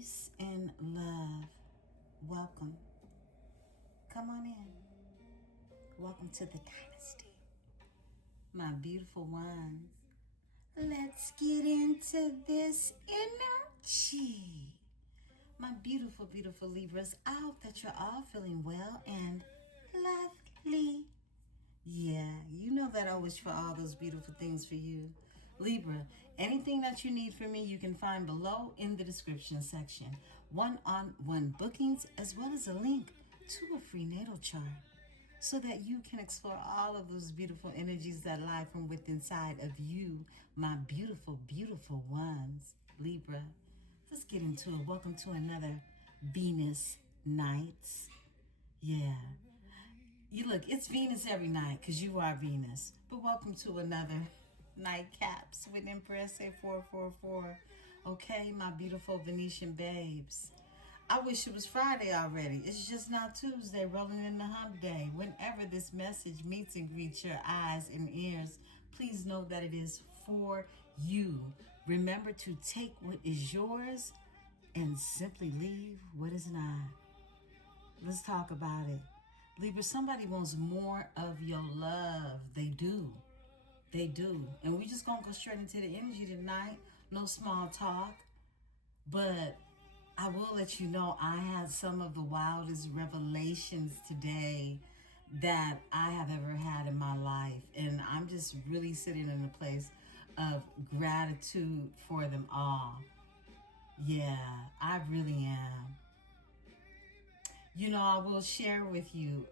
Peace and love. Welcome. Come on in. Welcome to the dynasty. My beautiful ones. Let's get into this energy. My beautiful, beautiful Libras. I hope that you're all feeling well and lovely. Yeah, you know that I wish for all those beautiful things for you. Libra, anything that you need from me, you can find below in the description section. One-on-one bookings, as well as a link to a free natal chart, so that you can explore all of those beautiful energies that lie from within inside of you, my beautiful, beautiful ones. Libra, let's get into it. Welcome to another Venus Nights. Yeah. You look, it's Venus every night because you are Venus. But welcome to another Nightcaps with Emperesse 444. Okay, my beautiful Venetian babes. I wish it was Friday already. It's just now Tuesday, rolling in the hump day. Whenever this message meets and greets your eyes and ears, please know that it is for you. Remember to take what is yours and simply leave what is not. Let's talk about it. Libra, somebody wants more of your love. They do. They do. And we just gonna go straight into the energy tonight. No small talk. But I will let you know I had some of the wildest revelations today that I have ever had in my life. And I'm just really sitting in a place of gratitude for them all. Yeah, I really am. You know, I will share with you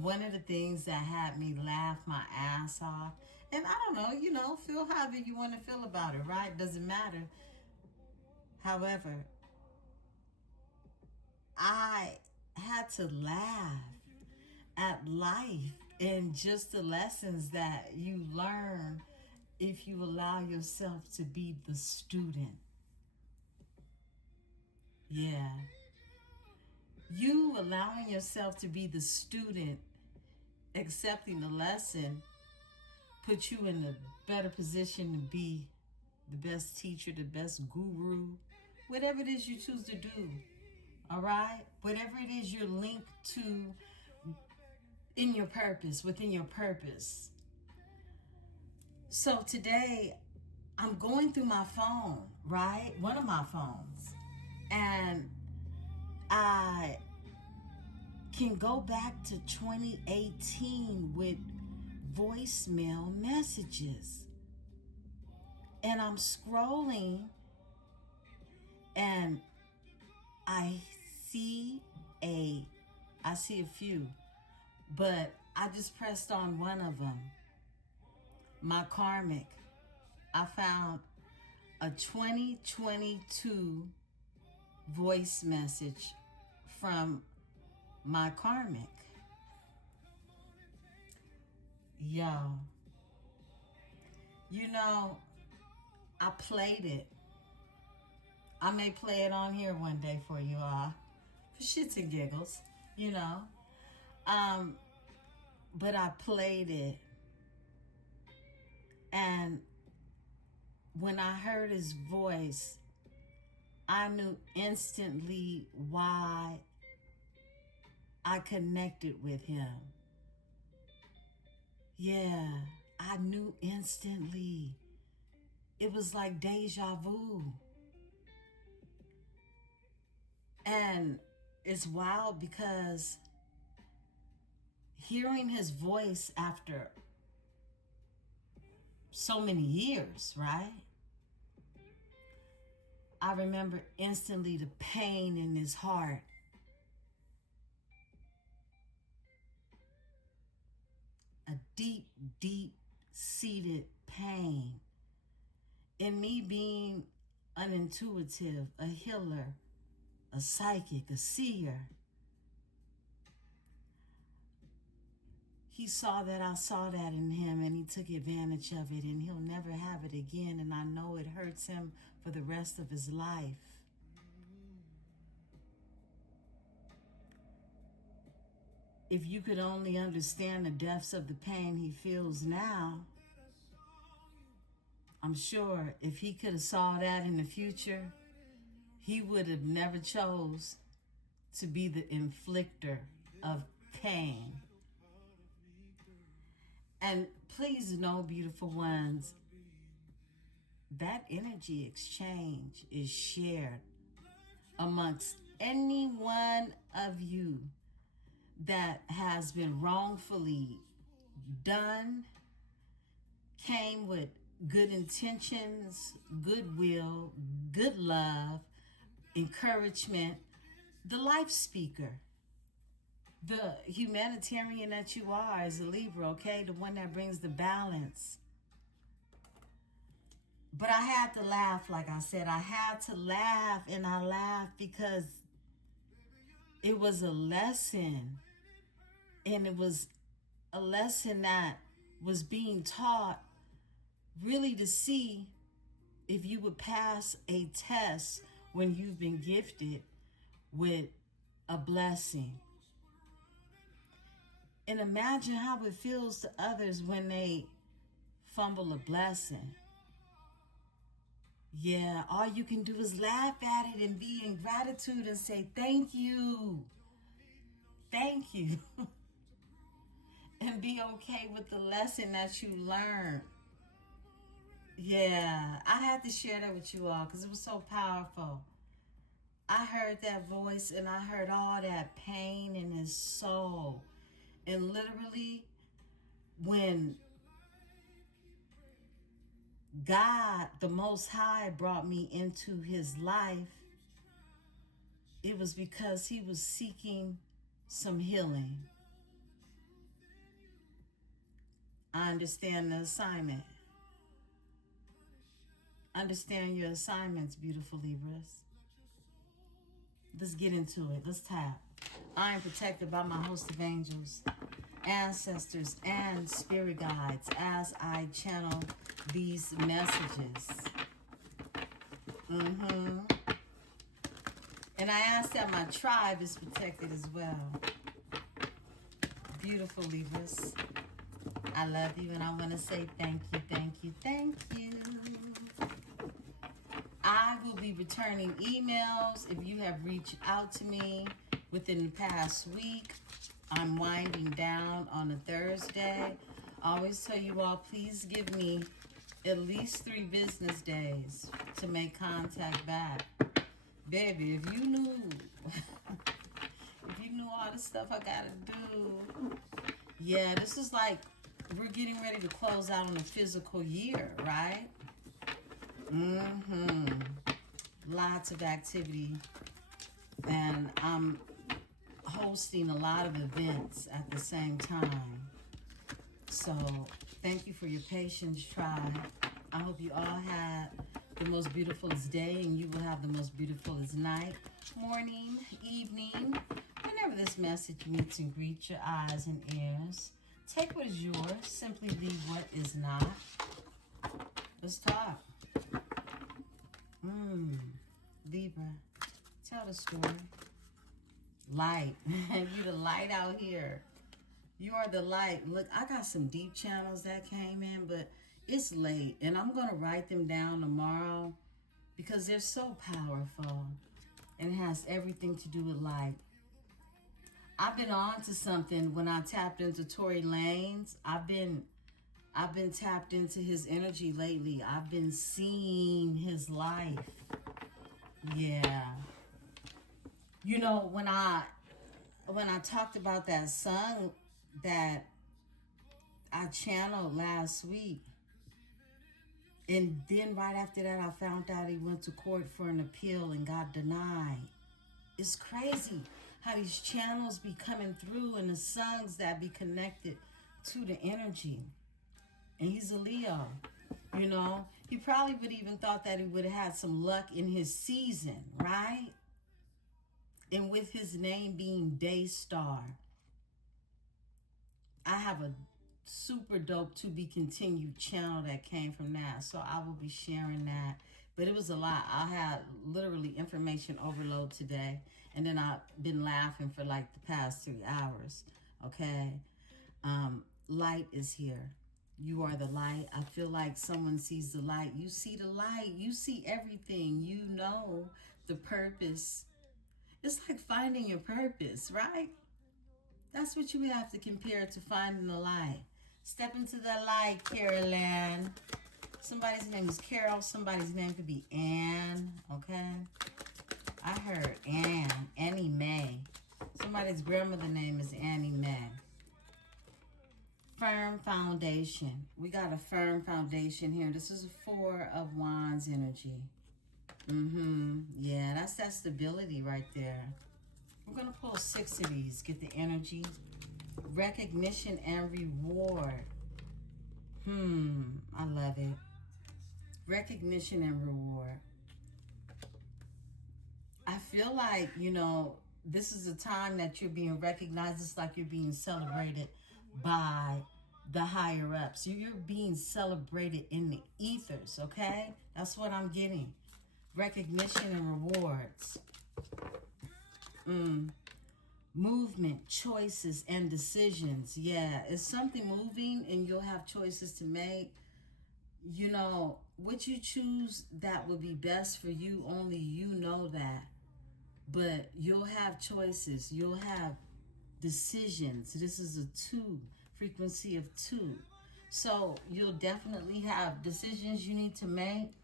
one of the things that had me laugh my ass off. And I don't know, feel however you want to feel about it, right? Doesn't matter. However, I had to laugh at life and just the lessons that you learn if you allow yourself to be the student. Yeah. You allowing yourself to be the student, accepting the lesson, put you in a better position to be the best teacher, the best guru, whatever it is you choose to do. All right? Whatever it is you're linked to in your purpose, within your purpose. So today, I'm going through my phone, right? One of my phones. And I can go back to 2018 with voicemail messages. And I'm scrolling and I see a few, but I just pressed on one of them. My karmic. I found a 2022 voice message from my karmic. Yo. You know, I played it. I may play it on here one day for you all. For shits and giggles, But I played it. And when I heard his voice, I knew instantly why I connected with him. Yeah, I knew instantly. It was like deja vu. And it's wild because hearing his voice after so many years, right? I remember instantly the pain in his heart. A deep, deep seated pain. In me being an intuitive, a healer, a psychic, a seer. He saw that I saw that in him and he took advantage of it and he'll never have it again. And I know it hurts him for the rest of his life. If you could only understand the depths of the pain he feels now, I'm sure if he could have saw that in the future, he would have never chose to be the inflictor of pain. And please know, beautiful ones, that energy exchange is shared amongst any one of you that has been wrongfully done, came with good intentions, goodwill, good love, encouragement, the life speaker, the humanitarian that you are as a Libra, okay? The one that brings the balance. But I had to laugh, like I said. I had to laugh, and I laughed because it was a lesson. And it was a lesson that was being taught really to see if you would pass a test when you've been gifted with a blessing. And imagine how it feels to others when they fumble a blessing. Yeah, all you can do is laugh at it and be in gratitude and say, thank you. Thank you. And be okay with the lesson that you learned. Yeah, I had to share that with you all because it was so powerful. I heard that voice and I heard all that pain in his soul. And literally, when God, the Most High, brought me into his life, it was because he was seeking some healing. I understand the assignment. Understand your assignments, beautiful Libras. Let's get into it. Let's tap. I am protected by my host of angels, ancestors, and spirit guides as I channel these messages. And I ask that my tribe is protected as well. Beautiful Libras, I love you and I want to say thank you, thank you, thank you. I will be returning emails if you have reached out to me within the past week. I'm winding down on a Thursday. I always tell you all, please give me at least 3 business days to make contact back. Baby, if you knew, if you knew all the stuff I gotta do. Yeah, this is like, we're getting ready to close out on a physical year, right? Lots of activity. And I'm hosting a lot of events at the same time. So thank you for your patience, tribe. I hope you all had the most beautifulest day and you will have the most beautifulest night, morning, evening, whenever this message meets and greets your eyes and ears. Take what is yours, simply leave what is not. Let's talk. Libra, tell the story. Light. You the light out here. You are the light. Look, I got some deep channels that came in, but it's late. And I'm going to write them down tomorrow because they're so powerful. And it has everything to do with light. I've been on to something when I tapped into Tory Lanez. I've been tapped into his energy lately. I've been seeing his life. Yeah. You know, when I talked about that song that I channeled last week, and then right after that I found out he went to court for an appeal and got denied. It's crazy how these channels be coming through and the songs that be connected to the energy. And he's a Leo, you know. He probably would even thought that he would have had some luck in his season, right? And with his name being Daystar, I have a super dope to be continued channel that came from that. So I will be sharing that. But it was a lot. I had literally information overload today. And then I've been laughing for like the past 3 hours. Okay. Light is here. You are the light. I feel like someone sees the light. You see the light. You see everything. You know the purpose. It's like finding your purpose, right? That's what you have to compare to finding the light. Step into the light, Carolyn. Somebody's name is Carol. Somebody's name could be Ann, okay? I heard Annie Mae. Somebody's grandmother name is Annie Mae. Firm foundation. We got a firm foundation here. This is a 4 of Wands energy. Yeah, that's that stability right there. We're going to pull 6 of these. Get the energy. Recognition and reward. I love it. Recognition and reward. I feel like, you know, this is a time that you're being recognized. It's like you're being celebrated by the higher ups. You're being celebrated in the ethers, okay? That's what I'm getting. Recognition and rewards. Movement, choices, and decisions. Yeah, it's something moving and you'll have choices to make. You know, what you choose that will be best for you, only you know that. But you'll have choices. You'll have decisions. This is a 2, frequency of 2. So you'll definitely have decisions you need to make.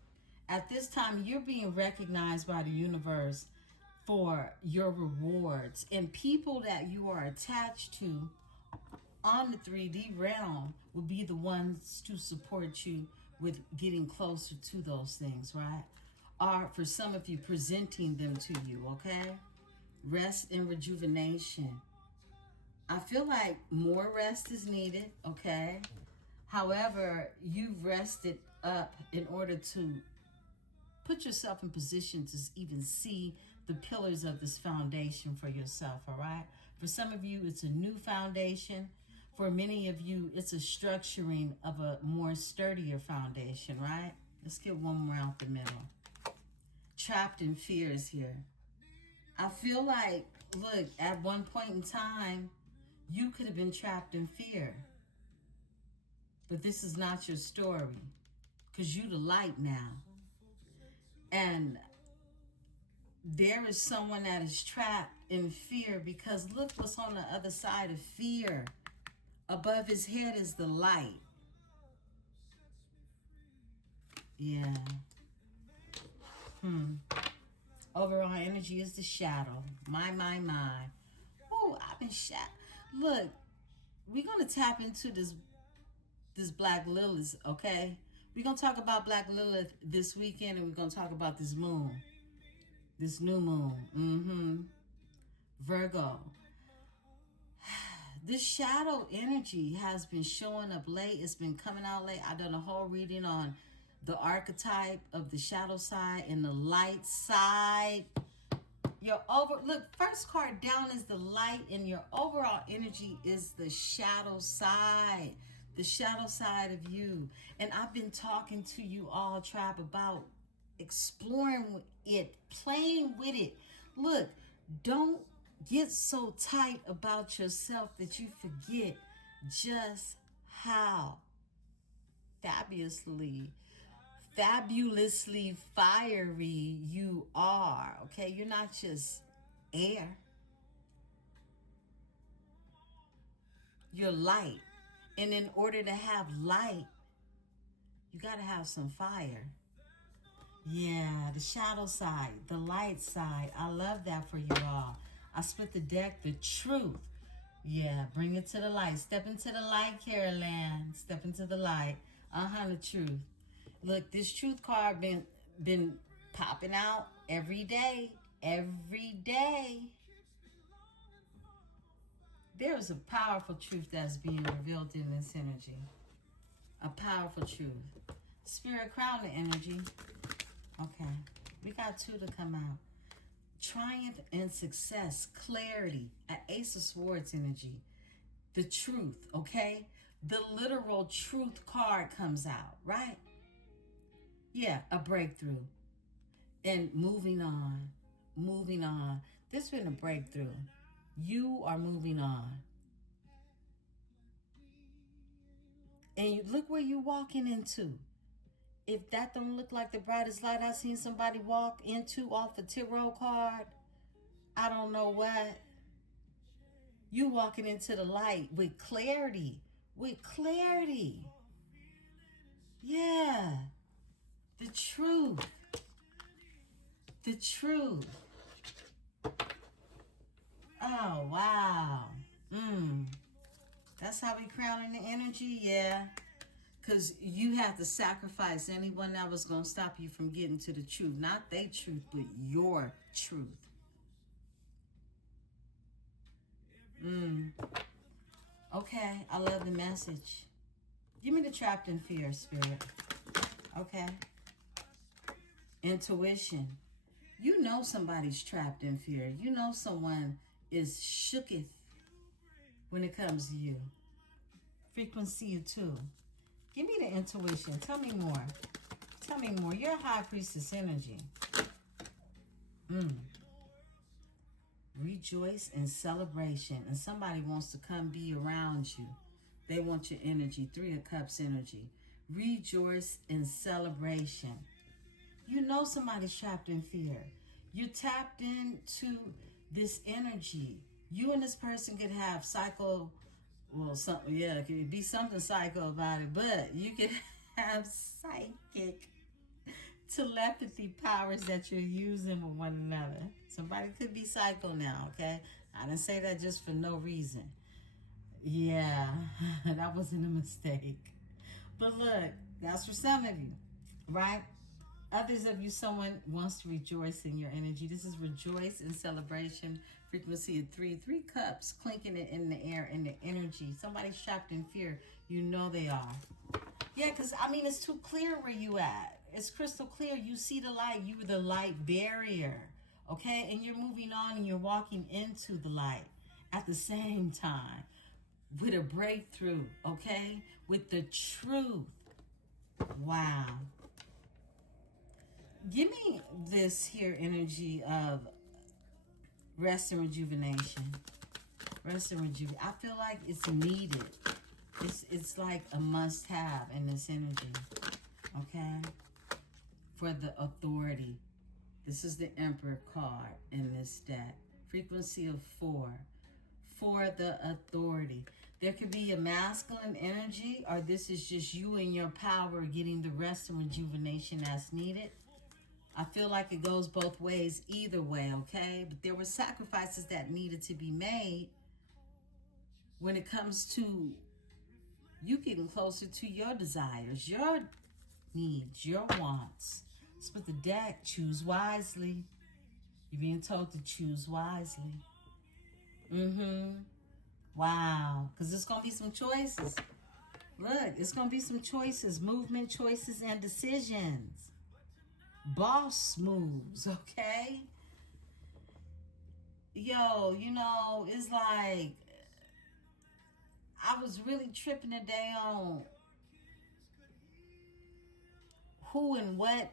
At this time, you're being recognized by the universe for your rewards. And people that you are attached to on the 3D realm will be the ones to support you with getting closer to those things, right? Or for some of you, presenting them to you, okay? Rest and rejuvenation. I feel like more rest is needed, okay? However, you've rested up in order to put yourself in position to even see the pillars of this foundation for yourself, all right? For some of you, it's a new foundation. For many of you, it's a structuring of a more sturdier foundation, right? Let's get one more out the middle. Trapped in fears here. I feel like, look, at one point in time, you could have been trapped in fear. But this is not your story, because you the light now. And there is someone that is trapped in fear, because look what's on the other side of fear. Above his head is the light. Yeah. Overall energy is the shadow. My. Ooh, I've been shot. Look, we're going to tap into this Black Lilith, okay? We're going to talk about Black Lilith this weekend, and we're going to talk about this moon. This new moon. Virgo. This shadow energy has been showing up late. It's been coming out late. I've done a whole reading on the archetype of the shadow side and the light side. Look, first card down is the light, and your overall energy is the shadow side. The shadow side of you. And I've been talking to you all, tribe, about exploring it, playing with it. Look, don't get so tight about yourself that you forget just how fabulously fiery you are, okay? You're not just air. You're light. And in order to have light, you got to have some fire. Yeah, the shadow side, the light side. I love that for you all. I split the deck, the truth. Yeah, bring it to the light. Step into the light, Carolyn. Step into the light. The truth. Look, this truth card been popping out every day. Every day. There is a powerful truth that's being revealed in this energy. A powerful truth. Spirit crown the energy. Okay. We got 2 to come out. Triumph and success. Clarity. An Ace of Swords energy. The truth, okay? The literal truth card comes out, right? Yeah, a breakthrough. And moving on. Moving on. This has been a breakthrough. You are moving on. And look where you're walking into. if that don't look like the brightest light I seen somebody walk into off a tarot card, I don't know what. You walking into the light with clarity. With clarity. Yeah. The truth. The truth. Oh, wow. That's how we crowning the energy? Yeah. Because you have to sacrifice anyone that was going to stop you from getting to the truth. Not their truth, but your truth. Okay, I love the message. Give me the trapped in fear, Spirit. Okay. Intuition. You know somebody's trapped in fear. You know someone is shooketh when it comes to you. Frequency of 2. Give me the intuition. Tell me more. Tell me more. You're a high priestess energy. Rejoice in celebration. And somebody wants to come be around you. They want your energy. 3 of Cups energy. Rejoice in celebration. You know somebody's trapped in fear. You tapped into this energy. You and this person could have it could be something psycho about it, but you could have psychic telepathy powers that you're using with one another. Somebody could be psycho now, okay? I didn't say that just for no reason. Yeah, that wasn't a mistake. But look, that's for some of you, right? Others of you, someone wants to rejoice in your energy. This is rejoice in celebration. Frequency of 3. 3 cups, clinking it in the air, in the energy. Somebody's trapped in fear. You know they are. Yeah, because, it's too clear where you at. It's crystal clear. You see the light. You were the light barrier. Okay? And you're moving on and you're walking into the light at the same time with a breakthrough. Okay? With the truth. Wow. Give me this here energy of rest and rejuvenation. Rest and rejuvenation. I feel like it's needed. It's like a must-have in this energy. Okay? For the authority. This is the Emperor card in this deck. Frequency of 4. For the authority. There could be a masculine energy, or this is just you and your power getting the rest and rejuvenation that's needed. I feel like it goes both ways, either way, okay? But there were sacrifices that needed to be made when it comes to you getting closer to your desires, your needs, your wants. Split the deck, choose wisely. You're being told to choose wisely. Wow, because there's going to be some choices. Look, it's going to be some choices, movement choices and decisions. Boss moves, okay? Yo, it's like I was really tripping today on who and what,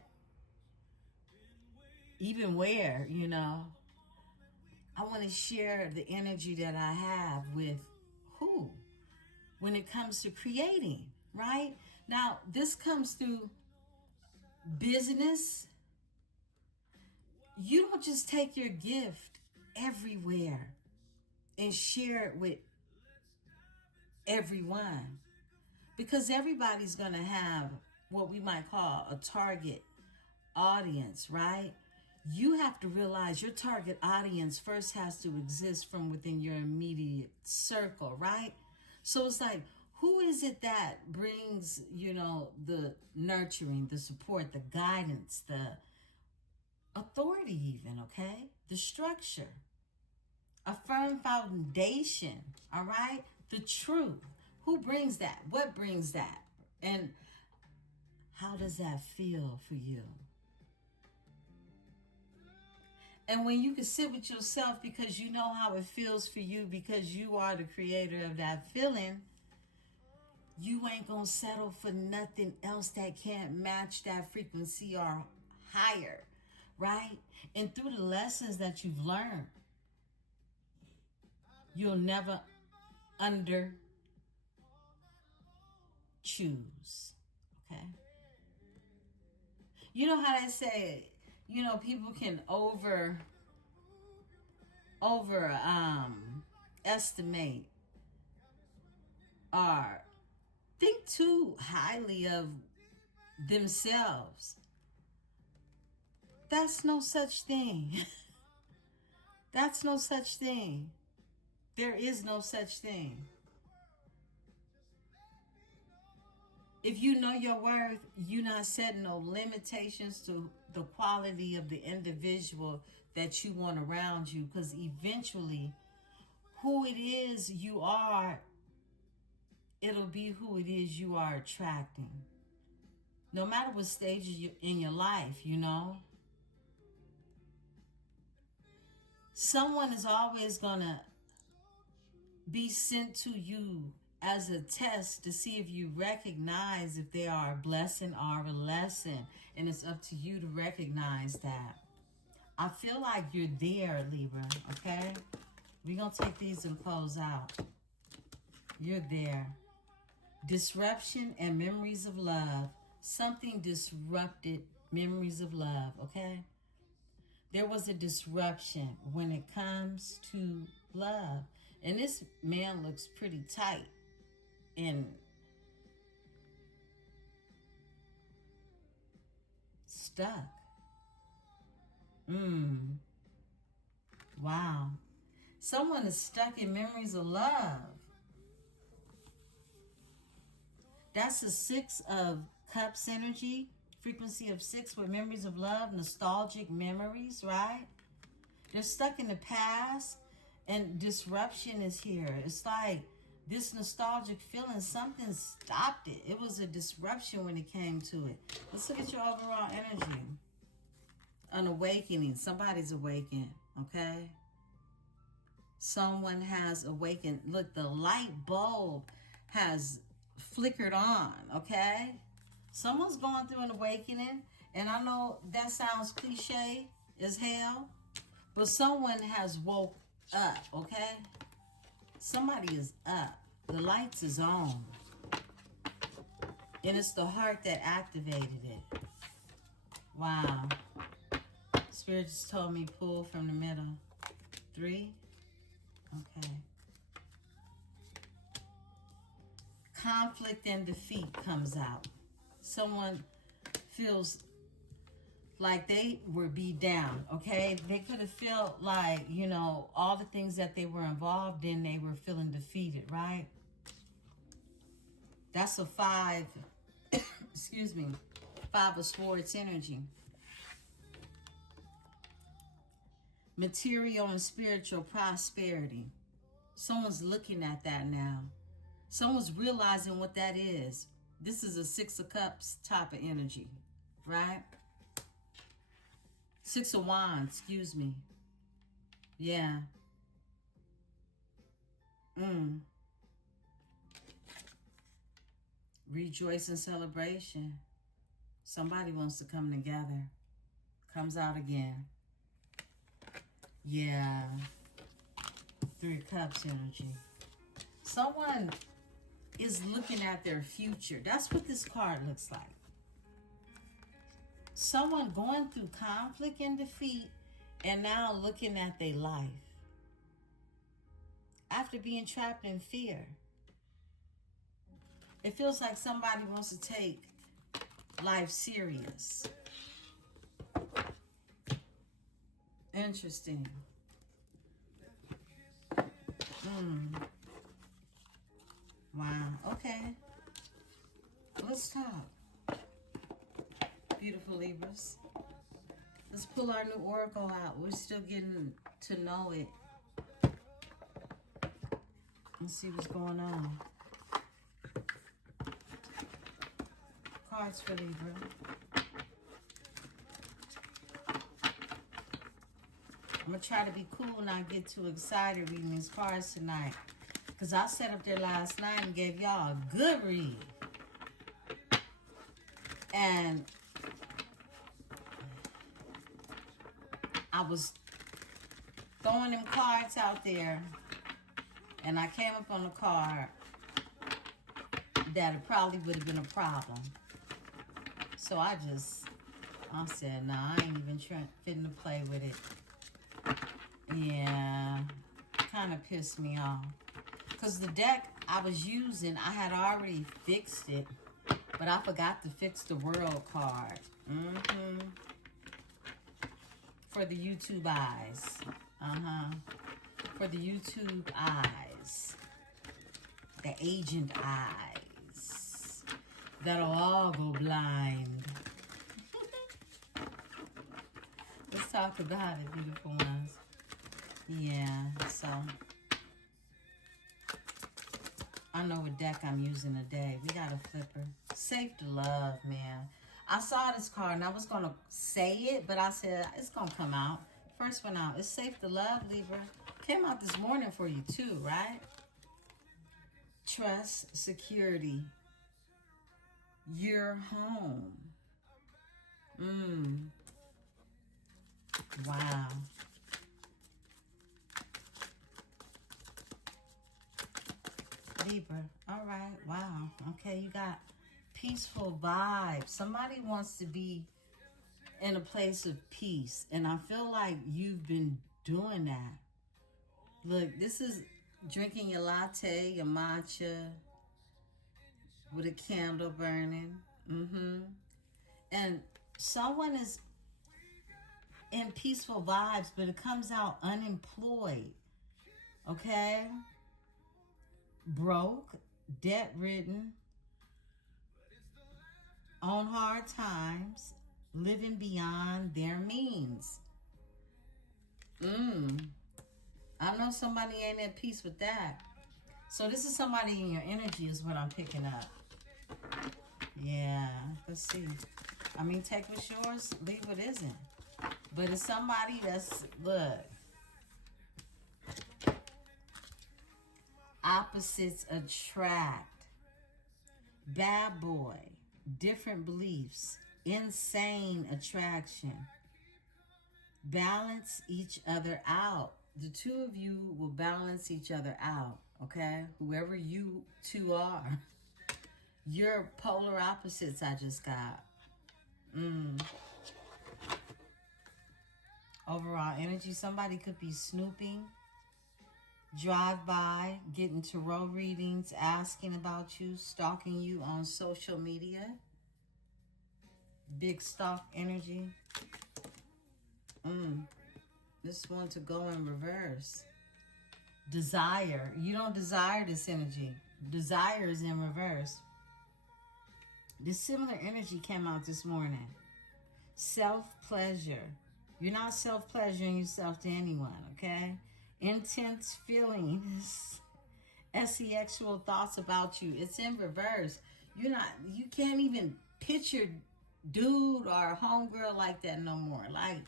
even where, I want to share the energy that I have with who when it comes to creating, right? Now, this comes through business. You don't just take your gift everywhere and share it with everyone, because everybody's going to have what we might call a target audience, right? You have to realize your target audience first has to exist from within your immediate circle, right? So it's like, who is it that brings, the nurturing, the support, the guidance, the authority even, okay? The structure, a firm foundation, all right? The truth. Who brings that? What brings that? And how does that feel for you? And when you can sit with yourself because you know how it feels for you, because you are the creator of that feeling, you ain't gonna settle for nothing else that can't match that frequency or higher, right? And through the lessons that you've learned, you'll never under choose, okay? You know how they say, you know, people can estimate or think too highly of themselves. That's no such thing. That's no such thing. There is no such thing. If you know your worth, you're not setting no limitations to the quality of the individual that you want around you, because eventually who it is you are, it'll be who it is you are attracting. No matter what stage in your life, you know. Someone is always going to be sent to you as a test to see if you recognize if they are a blessing or a lesson. And it's up to you to recognize that. I feel like you're there, Libra, okay? We're going to take these and close out. You're there. Disruption and memories of love. Something disrupted memories of love, okay? There was a disruption when it comes to love. And this man looks pretty tight and stuck. Wow. Someone is stuck in memories of love. That's the 6 of Cups energy. Frequency of 6 with memories of love, nostalgic memories, right? They're stuck in the past and disruption is here. It's like this nostalgic feeling, something stopped it. It was a disruption when it came to it. Let's look at your overall energy. An awakening. Somebody's awakened, okay? Someone has awakened. Look, the light bulb has flickered on, okay? Someone's going through an awakening, and I know that sounds cliche as hell, but someone has woke up, okay? Somebody is up. The lights is on. And it's the heart that activated it. Wow. Spirit just told me pull from the middle. 3. Okay. Conflict and defeat comes out. Someone feels like they were beat down, okay? They could have felt like, you know, all the things that they were involved in, they were feeling defeated, right? That's a 5, excuse me, 5 of Swords energy. Material and spiritual prosperity. Someone's looking at that now. Someone's realizing what that is. This is a 6 of Cups type of energy, right? 6 of Wands, excuse me. Yeah. Rejoice and celebration. Somebody wants to come together. Comes out again. Yeah. 3 of Cups energy. Someone is looking at their future. That's what this card looks like. Someone going through conflict and defeat and now looking at their life. After being trapped in fear. It feels like somebody wants to take life serious. Interesting. Wow. Okay. Let's talk. Beautiful Libras. Let's pull our new oracle out. We're still getting to know it. Let's see what's going on. Cards for Libra. I'm going to try to be cool and not get too excited reading these cards tonight. Because I sat up there last night and gave y'all a good read. And I was throwing them cards out there. And I came up on a card that it probably would have been a problem. So I I said, nah, I ain't even fitting to play with it. Yeah, kind of pissed me off. Because the deck I was using, I had already fixed it. But I forgot to fix the world card. For the YouTube eyes. For the YouTube eyes. The agent eyes. That'll all go blind. Let's talk about it, beautiful ones. Yeah, so I know what deck I'm using today. We got a flipper. Safe to love, man. I saw this card and I was going to say it, but I said it's going to come out. First one out. It's safe to love, Libra. Came out this morning for you too, right? Trust, security. Your home. Wow. Libra. All right. Wow. Okay, you got peaceful vibes. Somebody wants to be in a place of peace. And I feel like you've been doing that. Look, this is drinking your latte, your matcha, with a candle burning. And someone is in peaceful vibes, but it comes out unemployed. Okay? Broke, debt-ridden, on hard times, living beyond their means. I know somebody ain't at peace with that. So this is somebody in your energy is what I'm picking up. Yeah, let's see. I mean, take what's yours, leave what isn't. But it's somebody that's, look, opposites attract. Bad boy, different beliefs, insane attraction. Balance each other out. The two of you will balance each other out, okay? Whoever you two are. You're polar opposites I just got. Overall energy, somebody could be snooping, drive by, getting tarot readings, asking about you, stalking you on social media. Big stalk energy. This one to go in reverse. Desire. You don't desire this energy. Desire is in reverse. This similar energy came out this morning. Self-pleasure. You're not self-pleasuring yourself to anyone, okay? Intense feelings. Sexual thoughts about you. It's in reverse. You can't even picture dude or homegirl like that no more. Like,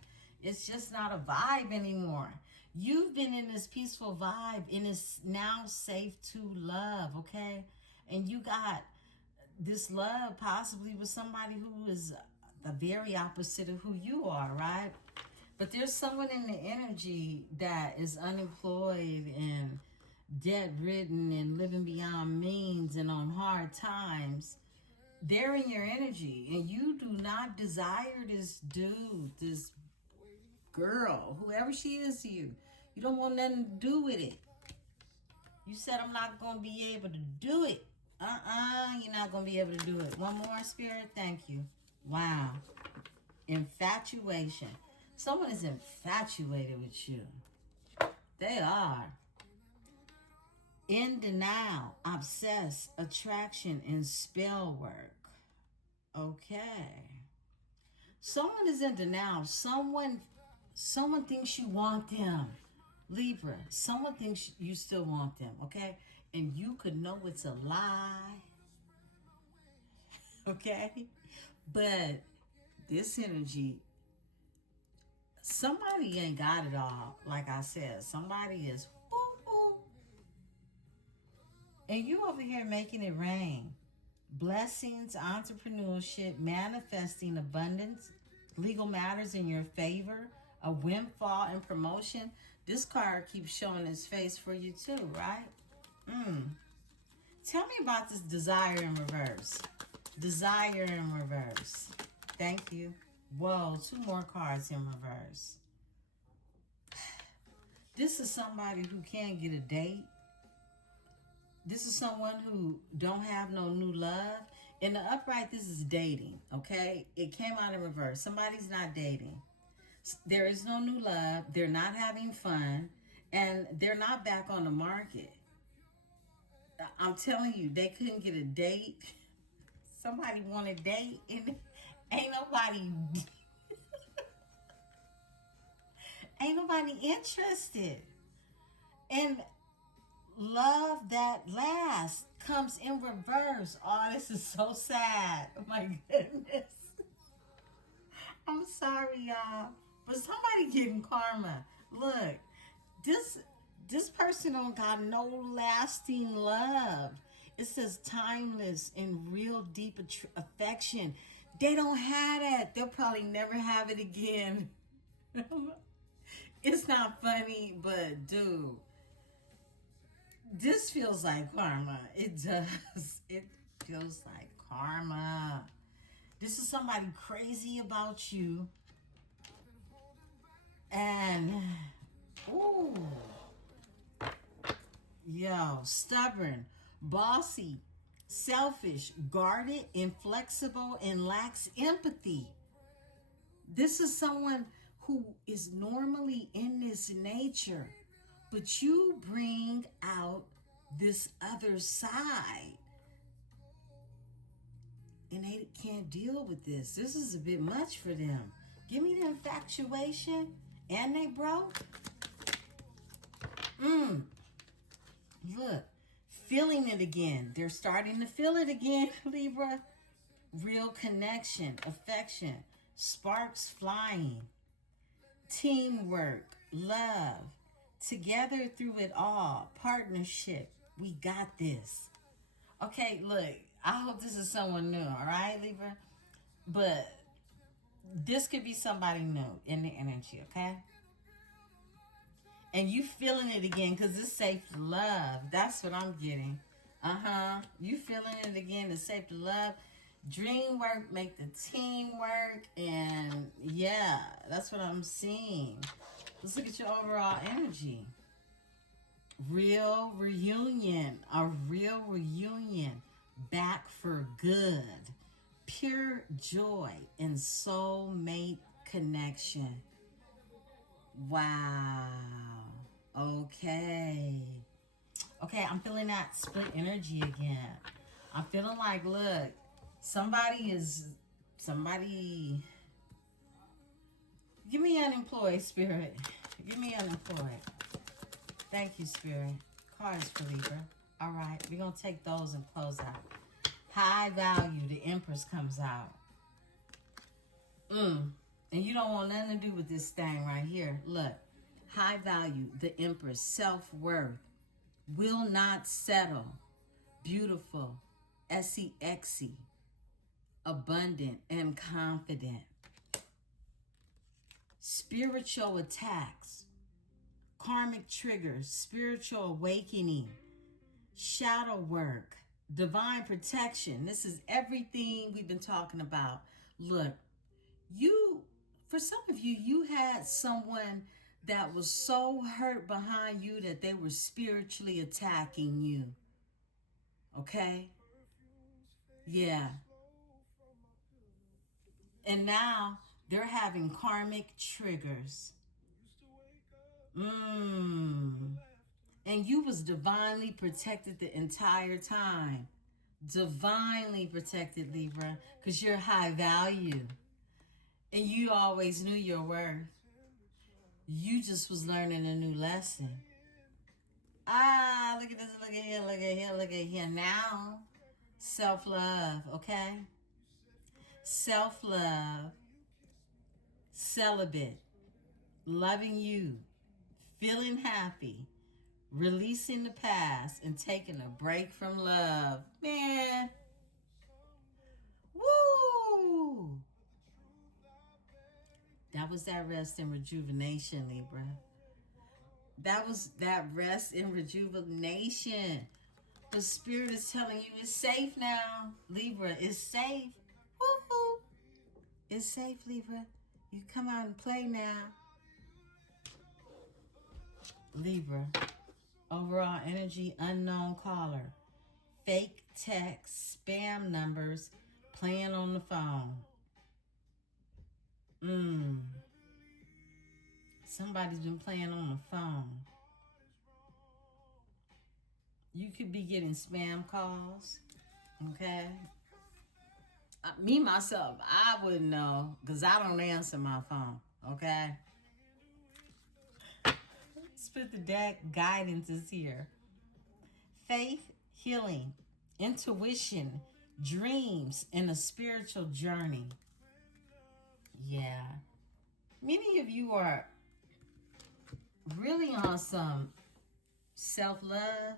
it's just not a vibe anymore. You've been in this peaceful vibe and it's now safe to love, okay? And you got this love possibly with somebody who is the very opposite of who you are, right? But there's someone in the energy that is unemployed and debt-ridden and living beyond means and on hard times. They're in your energy and you do not desire this dude, this girl, whoever she is to you. You don't want nothing to do with it. You said, I'm not going to be able to do it. You're not going to be able to do it. One more, Spirit. Thank you. Wow. Infatuation. Someone is infatuated with you. They are. In denial, obsessed, attraction, and spell work. Okay. Someone is in denial. Someone thinks you want them. Libra, someone thinks you still want them, okay? And you could know it's a lie, okay? But this energy, somebody ain't got it all, like I said. Somebody is woo-hoo. And you over here making it rain. Blessings, entrepreneurship, manifesting abundance, legal matters in your favor, a windfall and promotion. This card keeps showing its face for you too, right? Tell me about this desire in reverse. Desire in reverse. Thank you. Whoa, two more cards in reverse. This is somebody who can't get a date. This is someone who don't have no new love. In the upright, this is dating, okay? It came out in reverse. Somebody's not dating. There is no new love. They're not having fun. And they're not back on the market. I'm telling you, they couldn't get a date. Somebody want a date and ain't nobody ain't nobody interested. And love that lasts comes in reverse. Oh, this is so sad. Oh my goodness. I'm sorry, y'all. But somebody getting karma. Look, this person don't got no lasting love. It says timeless and real deep affection. They don't have that. They'll probably never have it again. It's not funny, but dude, this feels like karma. It does. It feels like karma. This is somebody crazy about you. And, ooh, yo, stubborn, bossy, selfish, guarded, inflexible, and lacks empathy. This is someone who is normally in this nature, but you bring out this other side. And they can't deal with this. This is a bit much for them. Give me the infatuation. And they broke. Look. Feeling it again. They're starting to feel it again, Libra. Real connection. Affection. Sparks flying. Teamwork. Love. Together through it all. Partnership. We got this. Okay, look. I hope this is someone new, all right, Libra? But this could be somebody new in the energy, okay? And you feeling it again because it's safe to love. That's what I'm getting. You feeling it again. It's safe to love. Dream work, make the team work. And yeah, that's what I'm seeing. Let's look at your overall energy. Real reunion. A real reunion. Back for good. Pure joy and soulmate connection. Wow. Okay. Okay, I'm feeling that split energy again. I'm feeling like, look, somebody. Give me unemployed, Spirit. Give me unemployed. Thank you, Spirit. Cards for Libra. All right, we're going to take those and close out. High value, the Empress comes out. And you don't want nothing to do with this thing right here. Look, high value, the Empress, self-worth, will not settle, beautiful, sexy, abundant, and confident. Spiritual attacks, karmic triggers, spiritual awakening, shadow work, divine protection. This is everything we've been talking about. Look, for some of you, you had someone that was so hurt behind you that they were spiritually attacking you. Okay? Yeah. And now they're having karmic triggers. And you was divinely protected the entire time. Divinely protected, Libra, because you're high value. And you always knew your worth. You just was learning a new lesson. Look at this, look at here, look at here, look at here. Now, self-love, okay? Self-love, celibate, loving you, feeling happy, releasing the past, and taking a break from love. Man. Woo! That was that rest and rejuvenation, Libra. That was that rest and rejuvenation. The Spirit is telling you it's safe now. Libra, it's safe. Woo-hoo. It's safe, Libra. You come out and play now. Libra. Overall energy, unknown caller. Fake text, spam numbers, playing on the phone. Somebody's been playing on the phone. You could be getting spam calls. Okay? Me, myself, I wouldn't know because I don't answer my phone. Okay? Split the deck, guidance is here. Faith, healing, intuition, dreams, and a spiritual journey. Yeah. Many of you are really on some self-love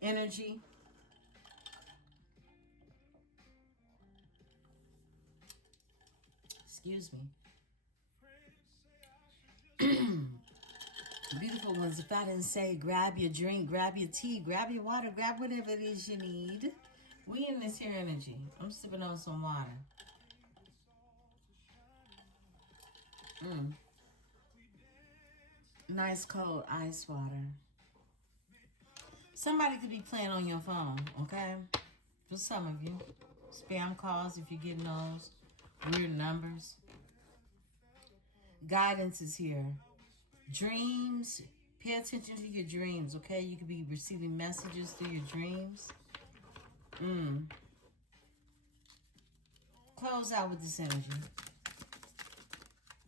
energy. Excuse me. Beautiful ones, if I didn't say grab your drink, grab your tea, grab your water, grab whatever it is you need. We in this here energy. I'm sipping on some water. Nice cold ice water. Somebody could be playing on your phone, okay? For some of you. Spam calls if you're getting those. Weird numbers. Guidance is here. Dreams. Pay attention to your dreams, okay? You could be receiving messages through your dreams. Close out with this energy.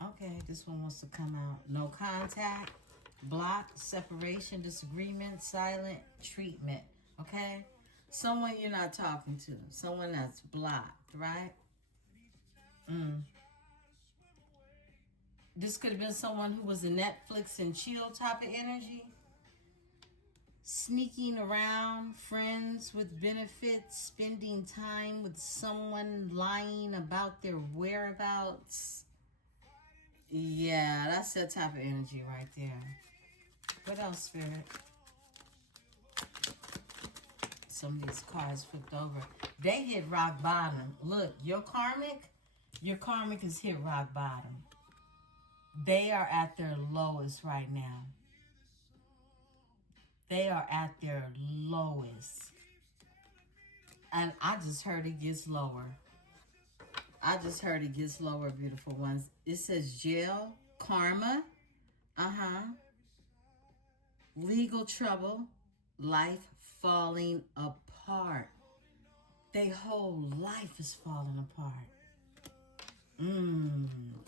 Okay, this one wants to come out. No contact, block, separation, disagreement, silent treatment. Okay? Someone you're not talking to. Someone that's blocked, right? This could have been someone who was a Netflix and chill type of energy. Sneaking around, friends with benefits, spending time with someone, lying about their whereabouts. Yeah, that's that type of energy right there. What else, Spirit? Some of these cards flipped over. They hit rock bottom. Look, your karmic has hit rock bottom. They are at their lowest right now. They are at their lowest. And I just heard it gets lower. I just heard it gets lower, beautiful ones. It says jail, karma, legal trouble, life falling apart. Their whole life is falling apart.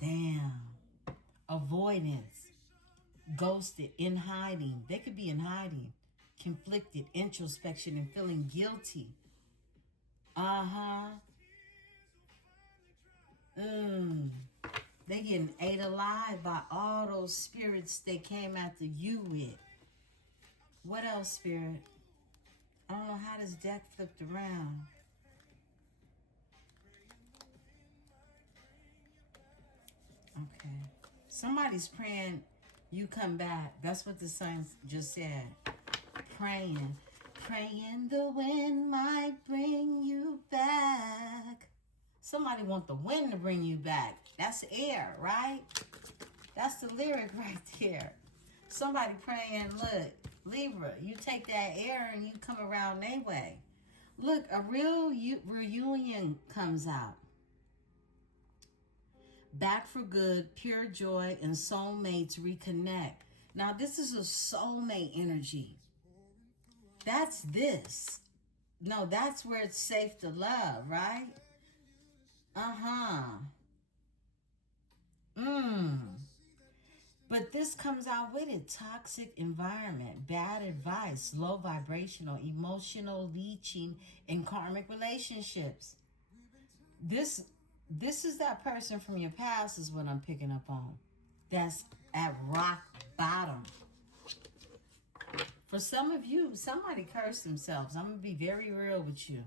Damn. Avoidance. Ghosted, in hiding. They could be in hiding. Conflicted, introspection, and feeling guilty. They getting ate alive by all those spirits they came after you with. What else, Spirit? I don't know how this deck flipped around. Okay. Somebody's praying you come back. That's what the sun just said. Praying. Praying the wind might bring you back. Somebody want the wind to bring you back. That's air, right? That's the lyric right there. Somebody praying, look, Libra, you take that air and you come around their way. Look, a real reunion comes out. Back for good, pure joy, and soulmates reconnect. Now, this is a soulmate energy. That's this. No, that's where it's safe to love, right? But this comes out with it. Toxic environment, bad advice, low vibrational, emotional leeching, and karmic relationships. This is that person from your past is what I'm picking up on. That's at rock bottom. For some of you, somebody cursed themselves. I'm going to be very real with you.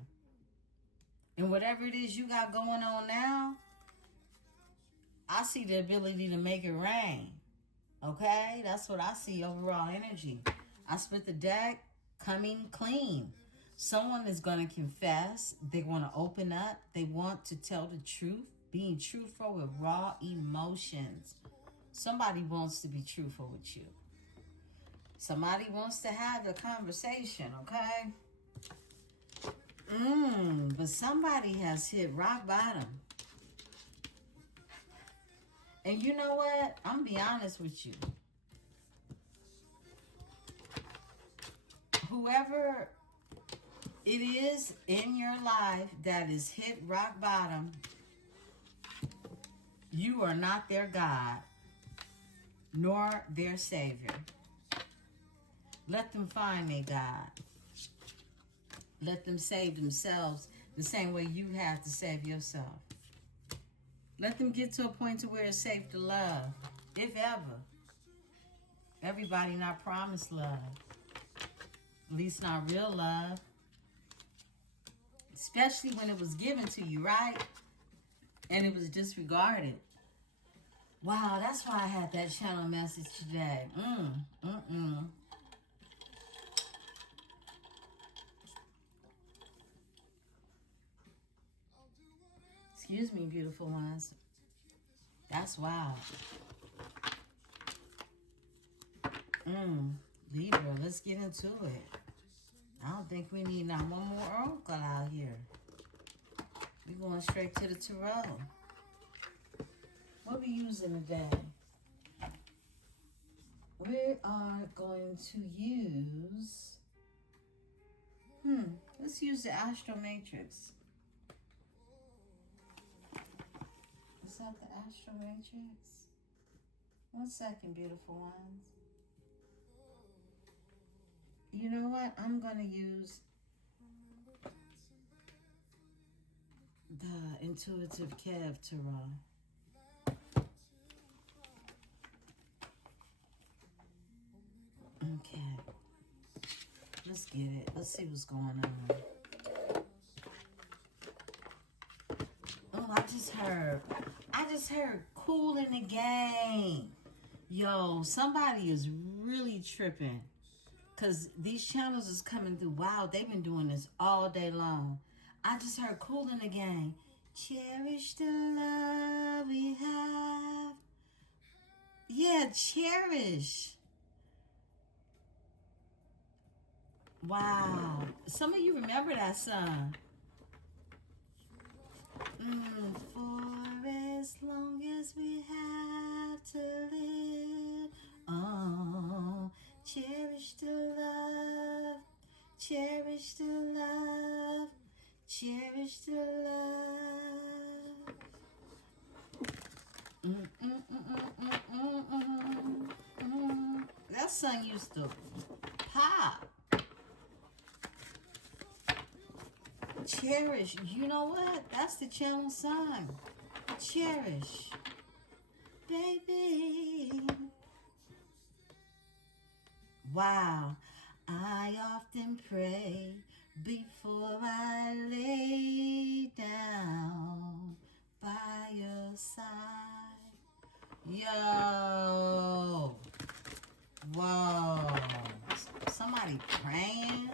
And whatever it is you got going on now, I see the ability to make it rain. Okay? That's what I see, overall energy. I split the deck, coming clean. Someone is going to confess. They want to open up. They want to tell the truth being truthful with raw emotions. Somebody wants to be truthful with you. Somebody wants to have a conversation, okay? But somebody has hit rock bottom. And you know what? I'm going to be honest with you. Whoever it is in your life that has hit rock bottom, you are not their God, nor their Savior. Let them find their God. Let them save themselves the same way you have to save yourself. Let them get to a point to where it's safe to love, if ever. Everybody not promised love. At least not real love. Especially when it was given to you, right? And it was disregarded. Wow, that's why I had that channel message today. Excuse me, beautiful ones. That's wild. Libra, let's get into it. I don't think we need not one more oracle out here. We're going straight to the Tarot. What we using today? We are going to use... let's use the Astro Matrix. Is that the Astro Matrix? 1 second, beautiful ones. You know what? I'm going to use the Intuitive Kev Tarot. Okay. Let's get it. Let's see what's going on. Oh, I just heard cool in the game. Yo, somebody is really tripping. Because these channels is coming through. Wow, they've been doing this all day long. I just heard cool in the game. Cherish the love we have. Yeah, cherish. Wow. Some of you remember that song. For as long as we have to live. Oh, cherish the love. Cherish the love. Cherish the love. That song used to pop. Cherish. You know what? That's the channel song. Cherish. Baby. Wow. I often pray before I lay down by your side. Yo. Whoa. Somebody praying.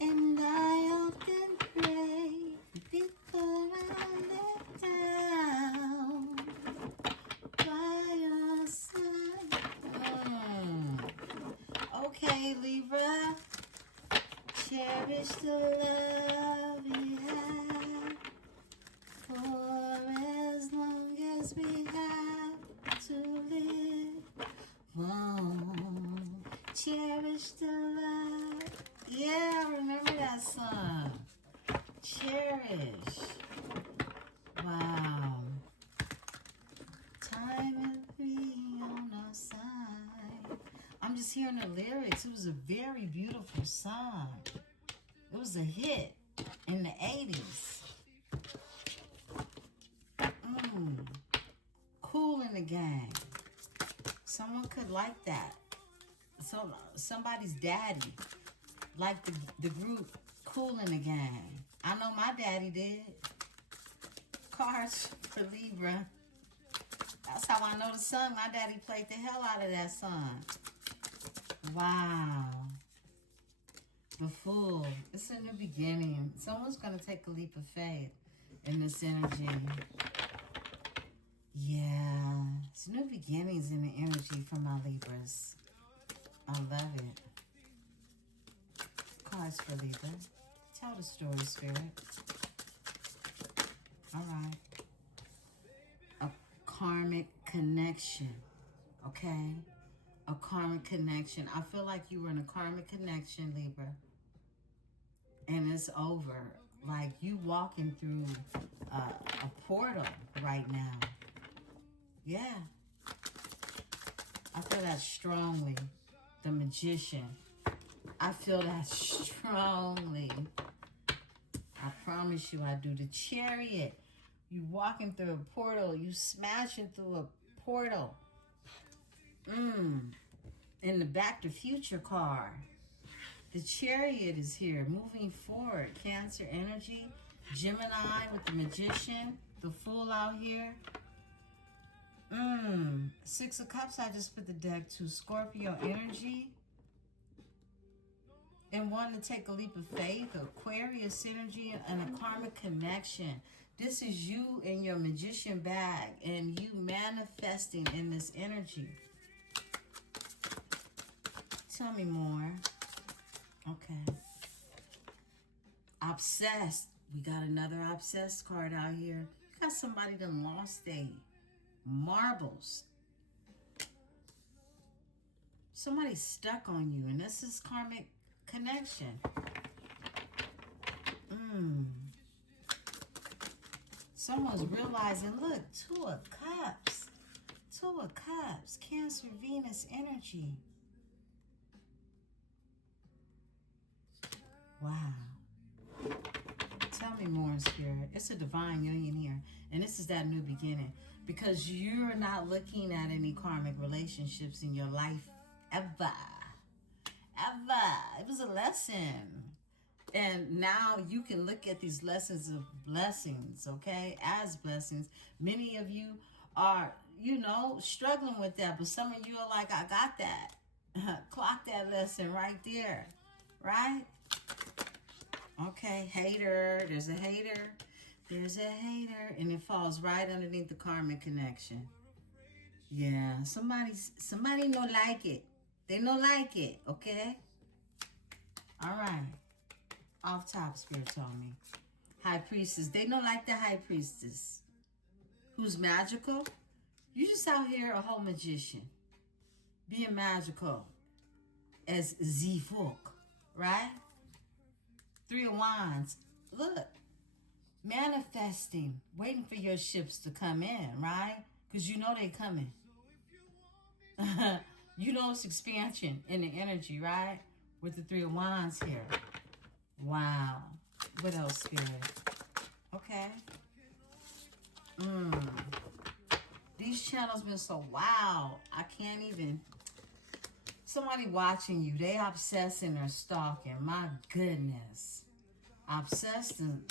And I often pray before I lay down by your side. Okay, Libra. Cherish the love we have for as long as we have to live. Whoa. Cherish the love. Yeah, I remember that song. Cherish. Wow. Time will be on our side. I'm just hearing the lyrics. It was a very beautiful song. It was a hit in the 80s. Cool in the Gang. Someone could like that. So somebody's daddy liked the group Cool in the Gang. I know my daddy did. Cards for Libra. That's how I know the song. My daddy played the hell out of that song. Wow. The Fool. It's a new beginning. Someone's going to take a leap of faith. in this energy. Yeah. It's new beginnings in the energy for my Libras. I love it. Cards for Libra. Tell the story, Spirit. All right. A karmic connection. Okay? A karmic connection. I feel like you were in a karmic connection, Libra. And it's over. Like you walking through a portal right now. Yeah. I feel that strongly. The Magician. I feel that strongly. I promise you I do. The Chariot. You walking through a portal. You smashing through a portal. In the Back to Future card. The Chariot is here. Moving forward. Cancer energy. Gemini with the Magician. The Fool out here. Six of Cups, I just put the deck to Scorpio energy. And wanting to take a leap of faith, Aquarius energy, and a karmic connection. This is you in your Magician bag and you manifesting in this energy. Tell me more. Okay. Obsessed. We got another obsessed card out here. You got somebody that lost their marbles. Somebody's stuck on you, and this is karmic connection. Someone's realizing, look, Two of Cups. Two of Cups. Cancer, Venus energy. Wow. Tell me more, Spirit. It's a divine union here. And this is that new beginning. Because you're not looking at any karmic relationships in your life ever. Ever. It was a lesson. And now you can look at these lessons of blessings, okay? As blessings. Many of you are, struggling with that. But some of you are like, I got that. Clock that lesson right there. Right? Okay, hater. There's a hater. There's a hater. And it falls right underneath the karmic connection. Yeah, somebody don't like it. They don't like it, okay? All right. Off top, Spirit told me. High Priestess. They don't like the High Priestess. Who's magical? You just out here a whole magician. Being magical. As Z-Folk, right? Three of Wands. Look. Manifesting. Waiting for your ships to come in, right? Because you know they coming. You know it's expansion in the energy, right? With the Three of Wands here. Wow. What else, Spirit? Okay. These channels been so wow. I can't even. Somebody watching you. They obsessing or stalking. My goodness. Obsessed and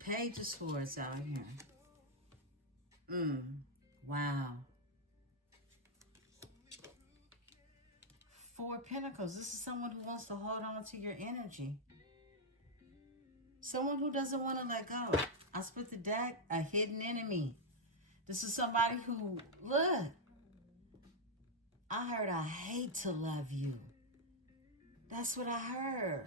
Page of Swords out here. Wow. Four of Pentacles. This is someone who wants to hold on to your energy. Someone who doesn't want to let go. I split the deck. A hidden enemy. This is somebody who, look. I heard I hate to love you. That's what I heard.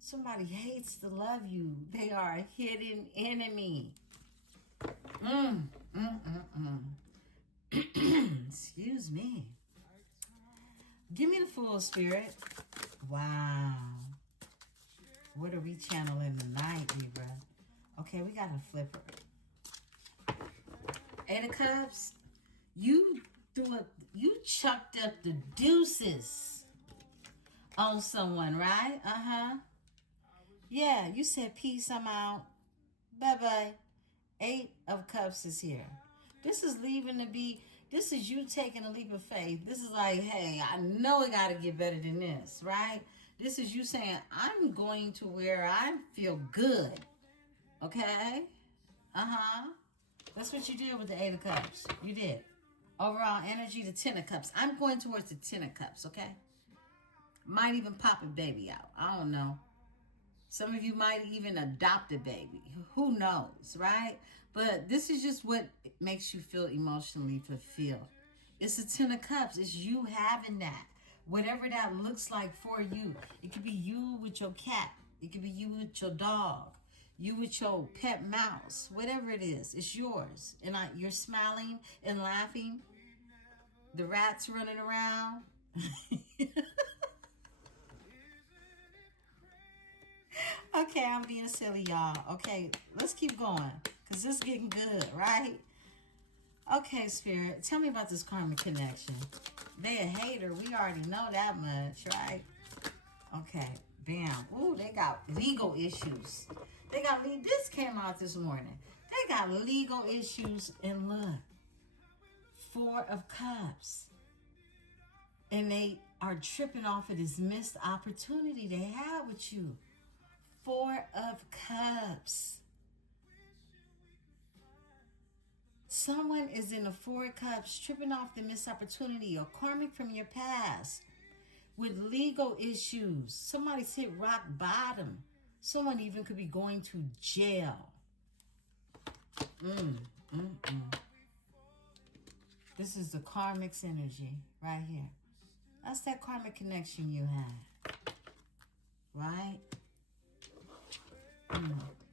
Somebody hates to love you. They are a hidden enemy. Excuse me. Give me the Fool, Spirit. Wow. What are we channeling tonight, Libra? Okay, we got a flipper. Eight of Cups. You chucked up the deuces on someone, right? Yeah, you said peace, I'm out. Bye-bye. Eight of Cups is here. This is this is you taking a leap of faith. This is like, hey, I know I got to get better than this, right? This is you saying, I'm going to where I feel good. Okay? That's what you did with the Eight of Cups. You did. Overall energy, the Ten of Cups. I'm going towards the Ten of Cups, okay? Might even pop a baby out. I don't know. Some of you might even adopt a baby. Who knows, right? But this is just what makes you feel emotionally fulfilled. It's a 10 of cups. It's you having that. Whatever that looks like for you. It could be you with your cat. It could be you with your dog. You with your pet mouse. Whatever it is, it's yours. And you're smiling and laughing. The rats running around. Okay, I'm being silly, y'all. Okay, let's keep going. Because this is getting good, right? Okay, Spirit, tell me about this karmic connection. They a hater. We already know that much, right? Okay, bam. Ooh, they got legal issues. This came out this morning. They got legal issues, and look. 4 of Cups. And they are tripping off of this missed opportunity they had with you. 4 of Cups. Someone is in the 4 of Cups tripping off the missed opportunity or karmic from your past with legal issues. Somebody's hit rock bottom. Someone even could be going to jail. This is the karmic's energy right here. That's that karmic connection you had. Right?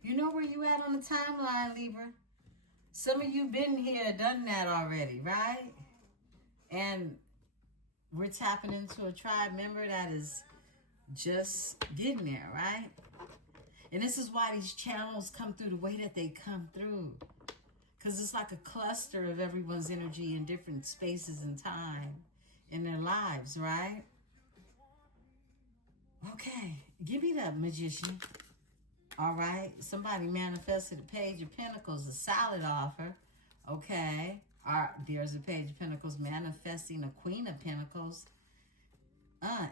You know where you at on the timeline, Libra? Some of you been here, done that already, right? And we're tapping into a tribe member that is just getting there, right? And this is why these channels come through the way that they come through. Because it's like a cluster of everyone's energy in different spaces and time in their lives, right? Okay, give me that, Magician. All right, somebody manifested a Page of Pentacles, a solid offer. Okay, there's a Page of Pentacles manifesting a Queen of Pentacles.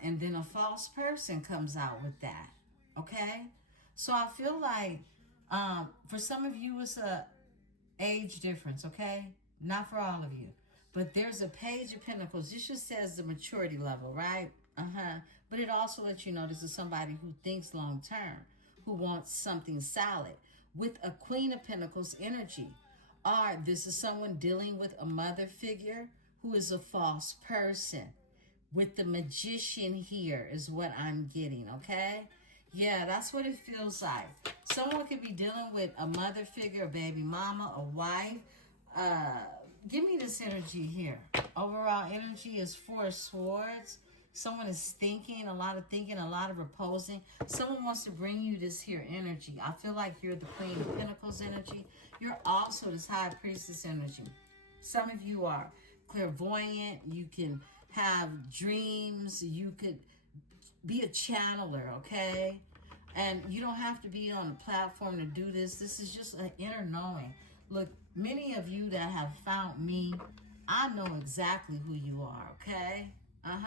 And then a false person comes out with that. Okay, so I feel like for some of you it's a age difference, okay? Not for all of you. But there's a Page of Pentacles. This just says the maturity level, right? But it also lets you know this is somebody who thinks long term, who wants something solid. With a Queen of Pentacles energy. Or this is someone dealing with a mother figure who is a false person. With the Magician here is what I'm getting, okay? Yeah, that's what it feels like. Someone could be dealing with a mother figure, a baby mama, a wife. Give me this energy here. Overall energy is 4 of Swords. Someone is thinking, a lot of reposing. Someone wants to bring you this here energy. I feel like you're the Queen of Pentacles energy. You're also this High Priestess energy. Some of you are clairvoyant. You can have dreams. You could be a channeler, okay? And you don't have to be on a platform to do this. This is just an inner knowing. Look, many of you that have found me, I know exactly who you are, okay? I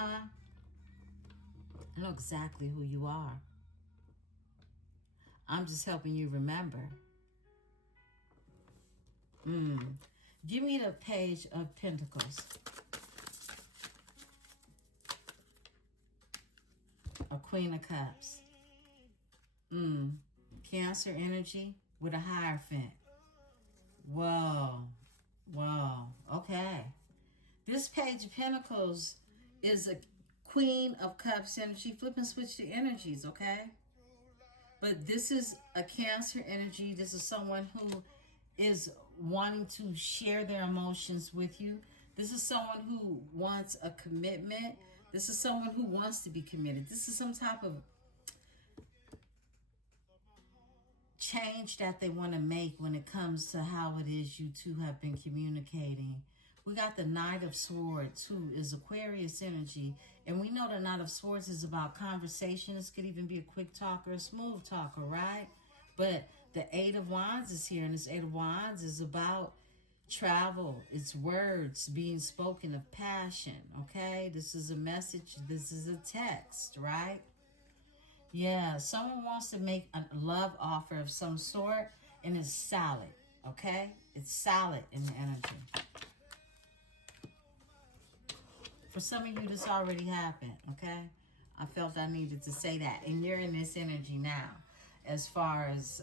know exactly who you are. I'm just helping you remember. Give me the Page of Pentacles. A Queen of Cups. Cancer energy with a Hierophant. Whoa. Okay. This Page of Pentacles is a Queen of Cups energy. Flip and switch the energies, okay? But this is a Cancer energy. This is someone who is wanting to share their emotions with you. This is someone who wants a commitment. This is someone who wants to be committed. This is some type of change that they want to make when it comes to how it is you two have been communicating. We got the Knight of Swords, who is Aquarius energy. And we know the Knight of Swords is about conversation. This could even be a quick talker, a smooth talker, right? But the Eight of Wands is here. And this Eight of Wands is about travel. It's words being spoken of passion, okay? This is a message. This is a text, right? Yeah, someone wants to make a love offer of some sort. And it's solid, okay? It's solid in the energy. For some of you, this already happened, okay? I felt I needed to say that. And you're in this energy now. as far as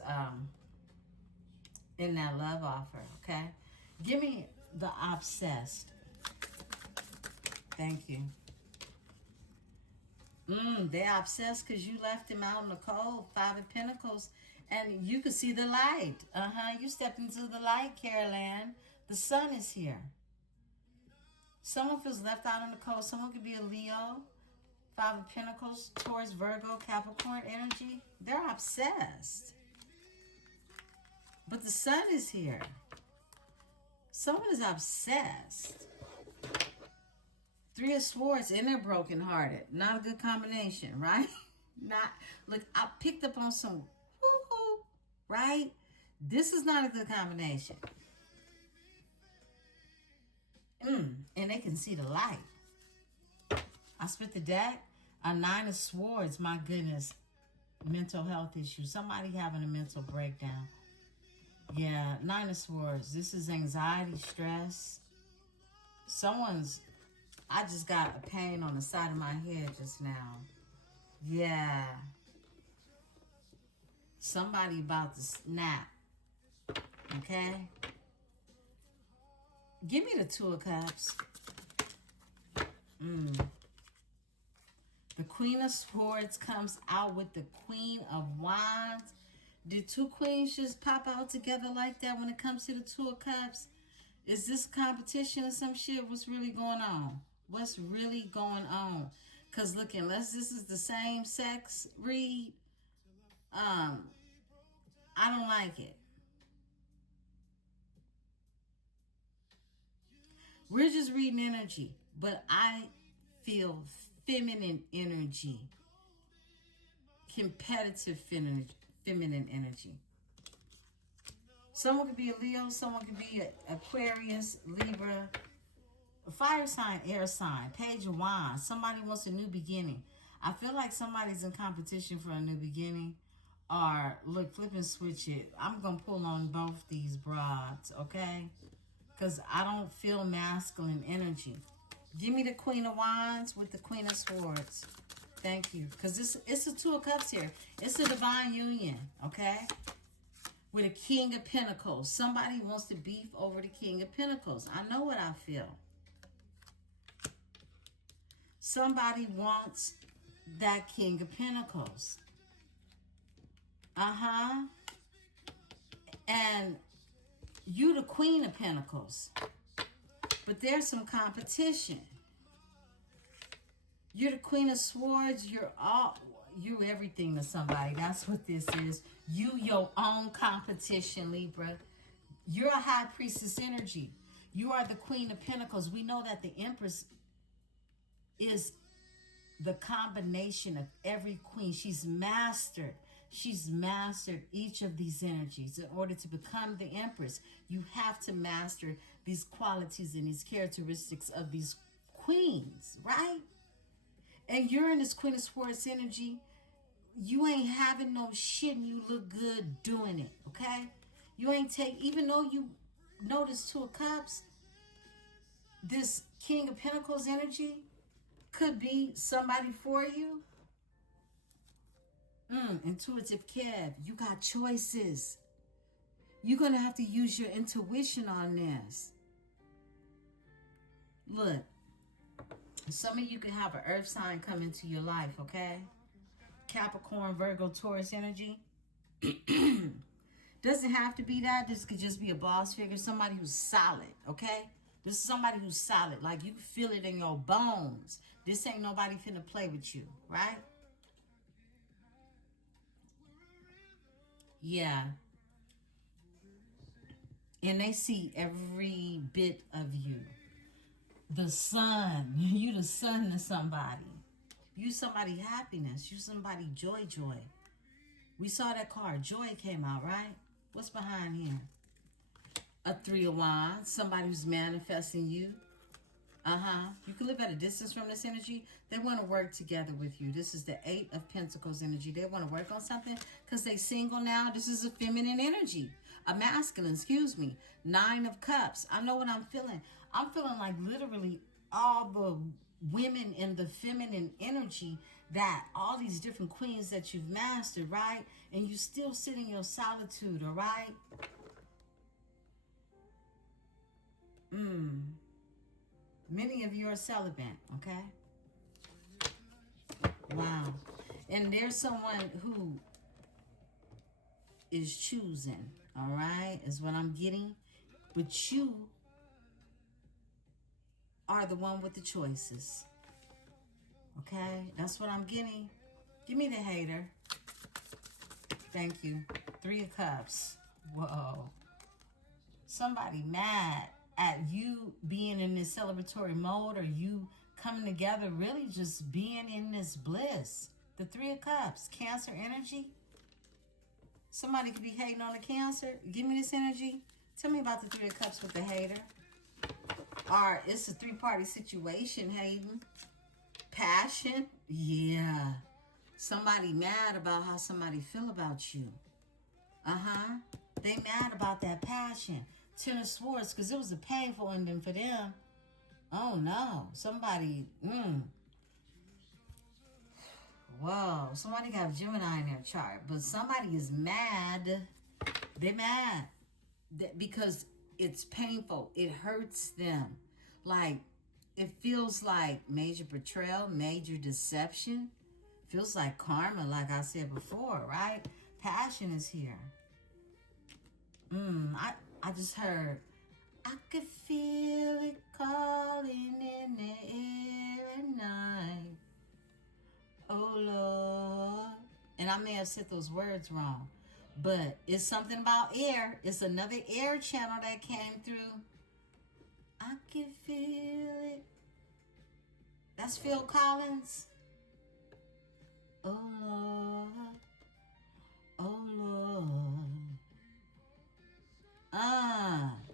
in that love offer, okay? Give me the obsessed. Thank you. They're obsessed because you left him out in the cold. 5 of Pentacles. And you could see the light. You stepped into the light, Carol Ann. The sun is here. Someone feels left out in the cold. Someone could be a Leo. 5 of Pentacles, Taurus, Virgo, Capricorn energy. They're obsessed. But the sun is here. Someone is obsessed. 3 of Swords, and they're brokenhearted. Not a good combination, right? Not. Look, I picked up on some woo-hoo, right? This is not a good combination. And they can see the light. I split the deck. A 9 of Swords, my goodness. Mental health issues. Somebody having a mental breakdown. Yeah, 9 of Swords. This is anxiety, stress. I just got a pain on the side of my head just now. Yeah. Somebody about to snap. Okay? Give me the 2 of Cups. The Queen of Swords comes out with the Queen of Wands. Did 2 queens just pop out together like that when it comes to the 2 of Cups? Is this competition or some shit? What's really going on? What's really going on? Because look, unless this is the same sex read, I don't like it. We're just reading energy, but I feel feminine energy. Competitive feminine energy. Someone could be a Leo, someone could be an Aquarius, Libra, a fire sign, air sign, Page of Wands. Somebody wants a new beginning. I feel like somebody's in competition for a new beginning. Or, look, flip and switch it. I'm going to pull on both these broads, okay? Because I don't feel masculine energy. Give me the Queen of Wands with the Queen of Swords. Thank you. Because it's a 2 of Cups here. It's a divine union, okay? With a King of Pentacles. Somebody wants to beef over the King of Pentacles. I know what I feel. Somebody wants that King of Pentacles. And you the Queen of Pentacles. But there's some competition. You're the Queen of Swords. You're everything to somebody. That's what this is. You your own competition, Libra. You're a High Priestess energy. You are the Queen of Pentacles. We know that the Empress is the combination of every queen. She's mastered each of these energies. In order to become the Empress, you have to master these qualities and these characteristics of these queens, right? And you're in this Queen of Swords energy. You ain't having no shit and you look good doing it, okay? You ain't even though you notice 2 of Cups, this King of Pentacles energy could be somebody for you. Intuitive Kev, you got choices. You're going to have to use your intuition on this. Look, some of you could have an earth sign come into your life, okay? Capricorn, Virgo, Taurus energy. Doesn't have to be that. This could just be a boss figure, somebody who's solid, okay? This is somebody who's solid. Like you feel it in your bones. This ain't nobody finna play with you, right? Yeah. And they see every bit of you. The sun. You the sun to somebody. You somebody happiness. You somebody joy. We saw that card. Joy came out, right? What's behind here? A 3 of Wands. Somebody who's manifesting you. You can live at a distance from this energy. They want to work together with you. This is the 8 of Pentacles energy. They want to work on something because they single now. This is a feminine energy. A masculine, excuse me. 9 of Cups. I know what I'm feeling. I'm feeling like literally all the women in the feminine energy, that all these different queens that you've mastered, right? and you still sit in your solitude, all right? Many of you are celibate, okay? Wow. And there's someone who is choosing, all right, is what I'm getting. But you are the one with the choices, okay? That's what I'm getting. Give me the hater. Thank you. 3 of Cups. Whoa. Somebody mad at you being in this celebratory mode, or you coming together, really just being in this bliss. The 3 of Cups. Cancer energy. Somebody could be hating on the Cancer. Give me this energy. Tell me about the 3 of Cups with the hater. Or it's a 3-party situation, hating. Passion. Yeah. Somebody mad about how somebody feel about you. They mad about that passion. 10 of Swords, because it was a painful ending for them. Oh no. Somebody, whoa. Somebody got Gemini in their chart. But somebody is mad. They're mad. Because it's painful. It hurts them. Like, it feels like major betrayal, major deception. Feels like karma, like I said before, right? Passion is here. I just heard, I could feel it calling in the air at night. Oh, Lord. And I may have said those words wrong. But it's something about air. It's another air channel that came through. I can feel it. That's Phil Collins. Oh, Lord. Oh, Lord.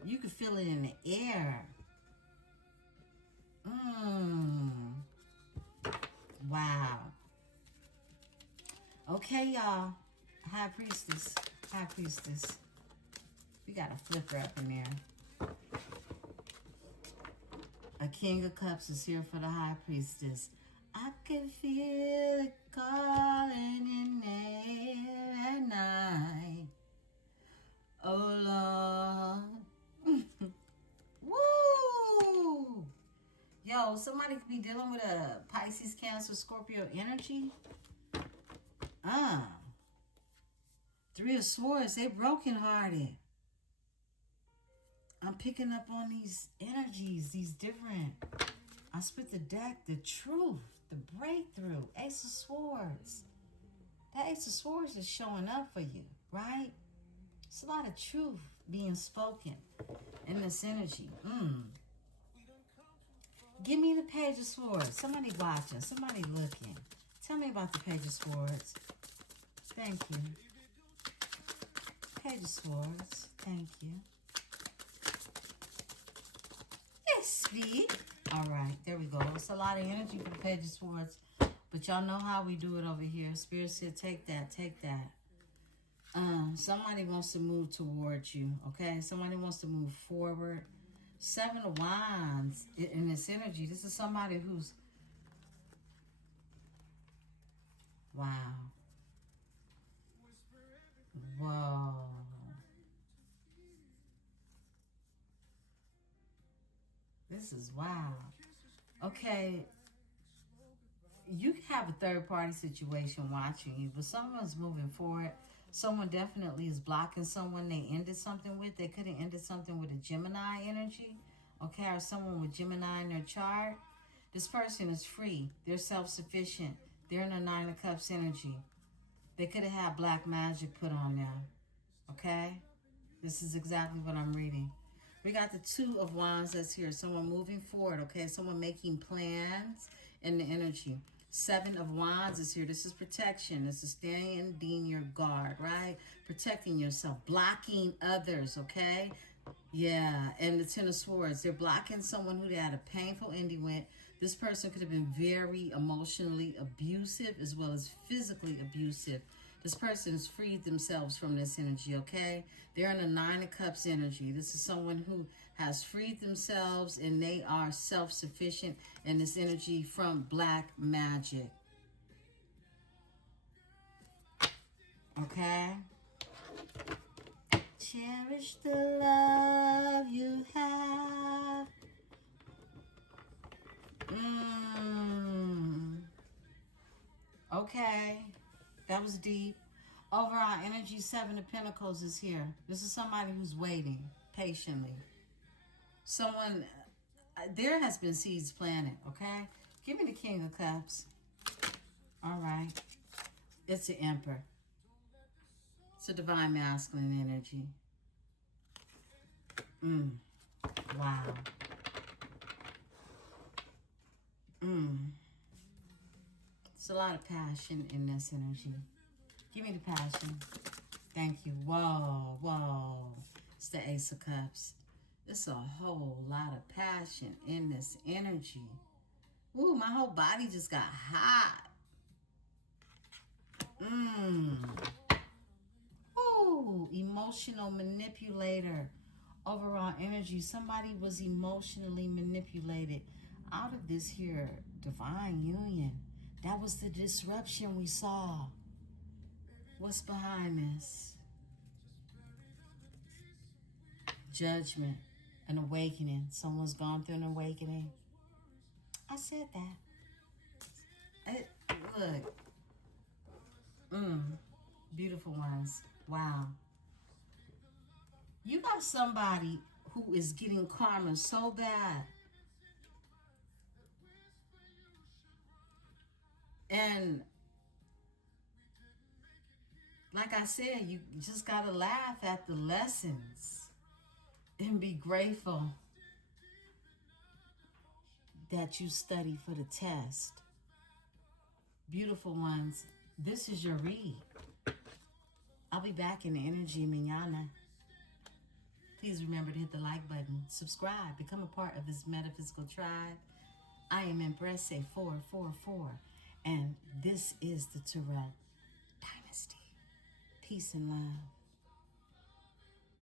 You can feel it in the air. Wow. Okay, y'all. High Priestess. High Priestess. We got a flipper up in there. A King of Cups is here for the High Priestess. I can feel it calling in there at night. Oh, Lord. Woo! Yo, somebody could be dealing with a Pisces, Cancer, Scorpio energy. 3 of Swords, they brokenhearted. I'm picking up on these energies, these different. I spit the deck, the truth, the breakthrough, Ace of Swords. That Ace of Swords is showing up for you, right? It's a lot of truth being spoken in this energy. Give me the Page of Swords. Somebody watching, somebody looking. Tell me about the Page of Swords. Thank you. Page of Swords. Thank you. Yes, speak. All right, there we go. It's a lot of energy for the Page of Swords. But y'all know how we do it over here. Spirit said, take that, take that. Somebody wants to move towards you, okay? Somebody wants to move forward. 7 of Wands in this energy. This is somebody who's... Wow. Whoa. This is wow. Okay. You have a third-party situation watching you, but someone's moving forward. Someone definitely is blocking someone they ended something with. They could have ended something with a Gemini energy, okay, or someone with Gemini in their chart. This person is free. They're self-sufficient. They're in a 9 of Cups energy. They could have had black magic put on them, okay? This is exactly what I'm reading. We got the 2 of Wands that's here. Someone moving forward, okay? Someone making plans in the energy. 7 of Wands is here. This is protection. This is standing your guard, right? Protecting yourself. Blocking others, okay? Yeah. And the 10 of Swords. They're blocking someone who they had a painful ending with. This person could have been very emotionally abusive as well as physically abusive. This person has freed themselves from this energy, okay? They're in a 9 of Cups energy. This is someone who has freed themselves and they are self-sufficient in this energy from black magic. Okay? Cherish the love you have. Okay. That was deep. Overall energy, 7 of Pentacles is here. This is somebody who's waiting patiently. Someone, there has been seeds planted, okay? Give me the King of Cups. All right. It's the Emperor. It's a divine masculine energy. Wow. It's a lot of passion in this energy. Give me the passion. Thank you. Whoa, whoa. It's the Ace of Cups. It's a whole lot of passion in this energy. Ooh, my whole body just got hot. Ooh, emotional manipulator. Overall energy. Somebody was emotionally manipulated out of this here divine union. That was the disruption we saw. What's behind this? Judgment, an awakening. Someone's gone through an awakening. I said that. Look. Beautiful ones. Wow. You got somebody who is getting karma so bad. And like I said, you just got to laugh at the lessons and be grateful that you study for the test. Beautiful ones, this is your read. I'll be back in the energy manana. Please remember to hit the like button, subscribe, become a part of this metaphysical tribe. I am Emperesse 444, and this is the Tarot Dynasty. Peace and love.